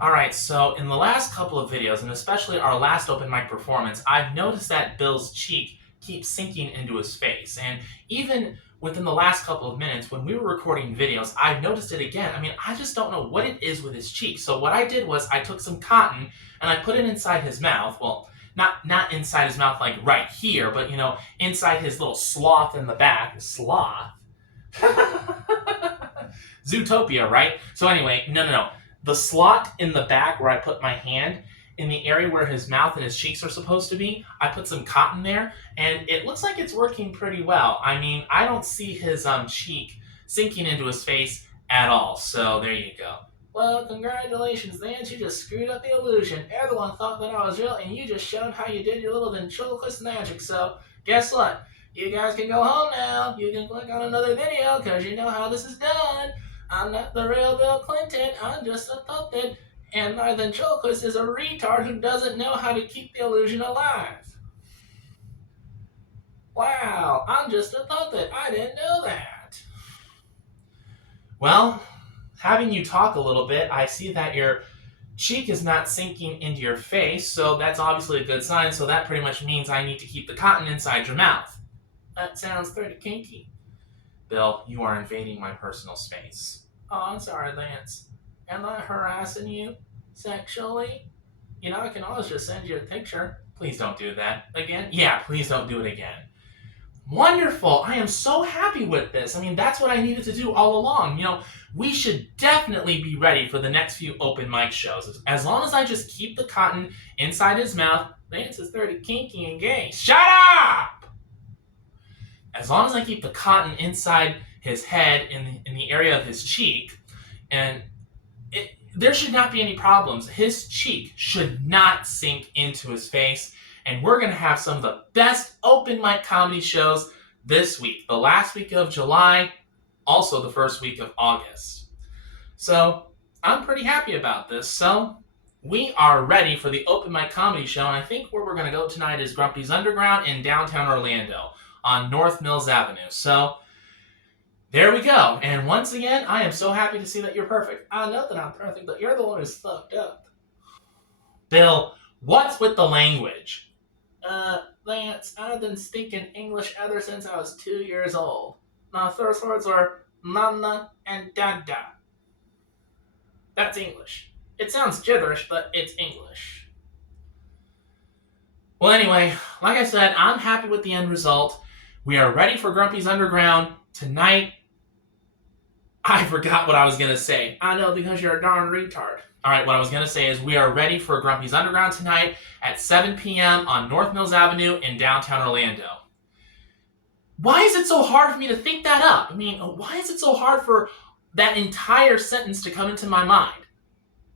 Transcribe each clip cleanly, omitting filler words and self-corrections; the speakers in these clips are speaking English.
Alright, so in the last couple of videos, and especially our last open mic performance, I've noticed that Bill's cheek keeps sinking into his face. And even within the last couple of minutes, when we were recording videos, I've noticed it again. I mean, I just don't know what it is with his cheek. So what I did was I took some cotton and I put it inside his mouth. Well, not inside his mouth like right here, but inside his little sloth in the back. Sloth? Zootopia, right? So anyway, no. The slot in the back where I put my hand, in the area where his mouth and his cheeks are supposed to be, I put some cotton there, and it looks like it's working pretty well. I mean, I don't see his cheek sinking into his face at all. So there you go. Well, congratulations, Vance. You just screwed up the illusion. Everyone thought that I was real, and you just showed how you did your little ventriloquist magic. So guess what? You guys can go home now. You can click on another video because you know how this is done. I'm not the real Bill Clinton. I'm just a puppet. And my ventriloquist is a retard who doesn't know how to keep the illusion alive. Wow, I'm just a puppet. I didn't know that. Well, having you talk a little bit, I see that your cheek is not sinking into your face, so that's obviously a good sign, so that pretty much means I need to keep the cotton inside your mouth. That sounds pretty kinky. Bill, you are invading my personal space. Oh, I'm sorry, Vance. Am I harassing you sexually? I can always just send you a picture. Please don't do that. Again? Yeah, please don't do it again. Wonderful! I am so happy with this. I mean, that's what I needed to do all along. We should definitely be ready for the next few open mic shows. As long as I just keep the cotton inside his mouth, Vance is pretty kinky and gay. Shut up! As long as I keep the cotton inside his head in the area of his cheek, and there should not be any problems. His cheek should not sink into his face, and we're going to have some of the best open mic comedy shows this week. The last week of July, also the first week of August. So I'm pretty happy about this. So we are ready for the open mic comedy show, and I think where we're going to go tonight is Grumpy's Underground in downtown Orlando on North Mills Avenue. So there we go. And once again, I am so happy to see that you're perfect. I know that I'm perfect, but you're the one who's fucked up. Bill, what's with the language? Vance, I've been speaking English ever since I was 2 years old. My first words were mama and dada. That's English. It sounds gibberish, but it's English. Well, anyway, like I said, I'm happy with the end result. We are ready for Grumpy's Underground tonight. I forgot what I was going to say. I know, because you're a darn retard. Alright, what I was going to say is we are ready for Grumpy's Underground tonight at 7 p.m. on North Mills Avenue in downtown Orlando. Why is it so hard for me to think that up? I mean, why is it so hard for that entire sentence to come into my mind?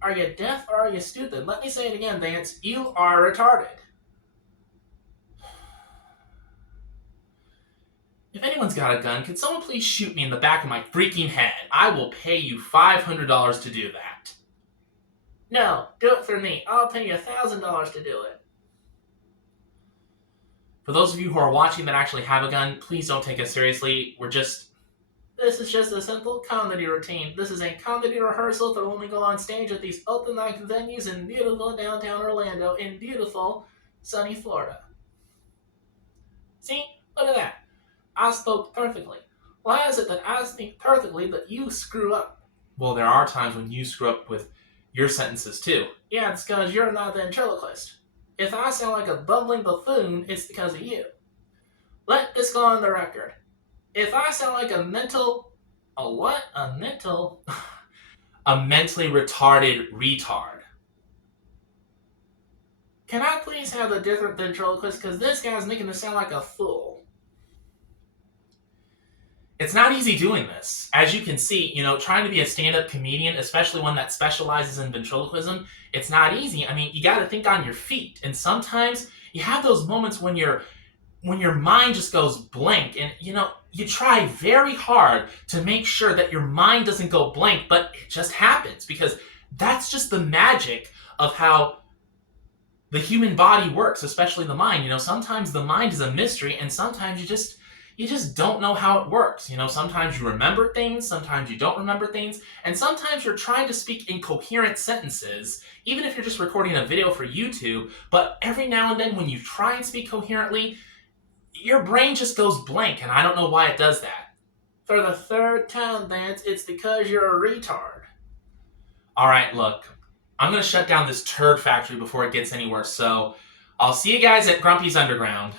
Are you deaf or are you stupid? Let me say it again, Vance. You are retarded. If anyone's got a gun, could someone please shoot me in the back of my freaking head? I will pay you $500 to do that. No, do it for me. I'll pay you $1,000 to do it. For those of you who are watching that actually have a gun, please don't take us seriously. This is just a simple comedy routine. This is a comedy rehearsal that will only go on stage at these open mic venues in beautiful downtown Orlando in beautiful sunny Florida. See? Look at that. I spoke perfectly. Why is it that I speak perfectly but you screw up? Well, there are times when you screw up with your sentences too. Yeah, it's because you're not the ventriloquist. If I sound like a bumbling buffoon, it's because of you. Let this go on the record. If I sound like a mentally retarded retard. Can I please have a different ventriloquist? Because this guy's making me sound like a fool. It's not easy doing this. As you can see, trying to be a stand-up comedian, especially one that specializes in ventriloquism, it's not easy. I mean, you got to think on your feet. And sometimes you have those moments when your mind just goes blank. And, you try very hard to make sure that your mind doesn't go blank, but it just happens. Because that's just the magic of how the human body works, especially the mind. Sometimes the mind is a mystery, and sometimes you just you just don't know how it works. You know, sometimes you remember things, sometimes you don't remember things, and sometimes you're trying to speak incoherent sentences, even if you're just recording a video for YouTube, but every now and then when you try and speak coherently, your brain just goes blank, and I don't know why it does that. For the third time, Vance, it's because you're a retard. Alright, look, I'm gonna shut down this turd factory before it gets any worse, so I'll see you guys at Grumpy's Underground.